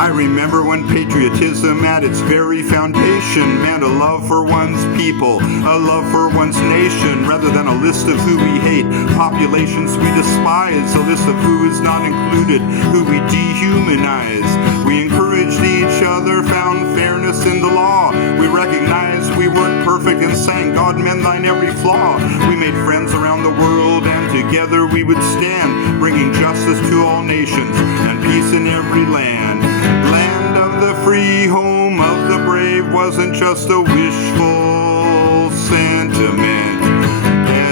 I remember when patriotism at its very foundation meant a love for one's people, a love for one's nation, rather than a list of who we hate, populations we despise, a list of who is not included, who we dehumanize. We encouraged each other, found fairness in the law. We recognized we weren't perfect and sang, God mend thine every flaw. We made friends around the world and together we would stand, bringing justice to all nations and peace in every land. Land of the free, home of the brave wasn't just a wishful sentiment.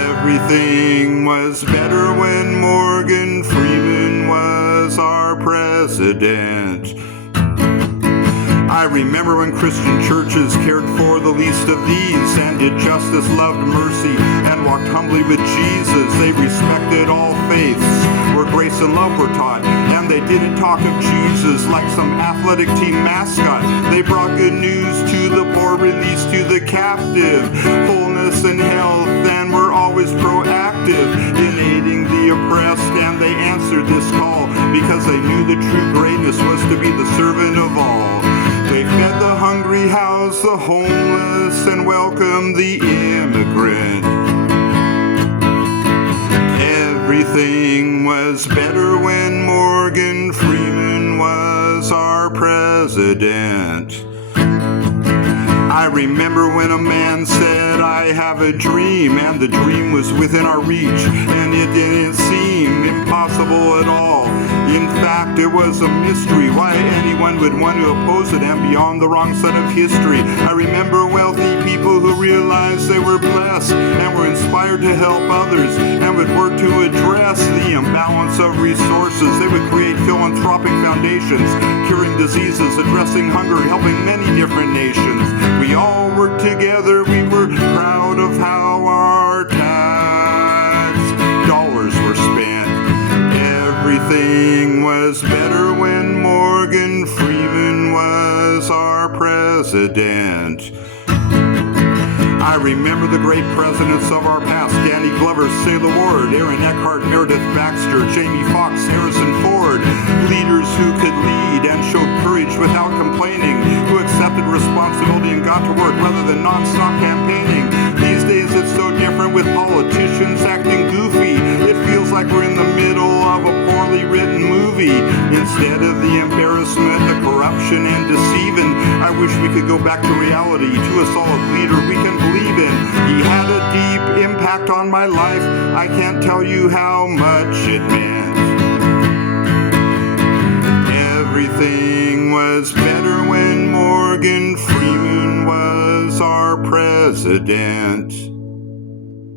Everything was better when Morgan Freeman was our president. I remember when Christian churches cared for the least of these and did justice, loved mercy, and walked humbly with Jesus. They respected all faiths, where grace and love were taught, and they didn't talk of Jesus like some athletic team mascot. They brought good news to the poor, release to the captive, wholeness and health, and were always proactive in aiding the oppressed. And they answered this call because they knew the true greatness was to be the servant of all. They fed the hungry, housed the homeless, and welcomed the immigrant. Everything was better when Morgan Freeman was our president. I remember when a man said, I have a dream, and the dream was within our reach, and it didn't seem impossible at all. In fact, it was a mystery why anyone would want to oppose it and be on the wrong side of history. I remember wealthy people who realized they were blessed and were inspired to help others and would work to address the imbalance of resources. They would create philanthropic foundations, curing diseases, addressing hunger, helping many different nations. We all worked together, we were proud of how our tax dollars were spent. Everything was better when Morgan Freeman was our president. I remember the great presidents of our past, Danny Glover, Sailor Ward, Aaron Eckhart, Meredith Baxter, Jamie Foxx, Harrison Ford, leaders who could lead and showed courage without complaining, who accepted responsibility and got to work rather than non-stop campaigning. These days it's so different with politicians acting goofy. It feels like we're in the middle of a poorly written movie. Instead of the embarrassment, the corruption and deceiving, I wish we could go back to reality, to a solid leader we can believe in. He had a deep impact on my life. I can't tell you how much it meant. Everything was better when Morgan Freeman was our president.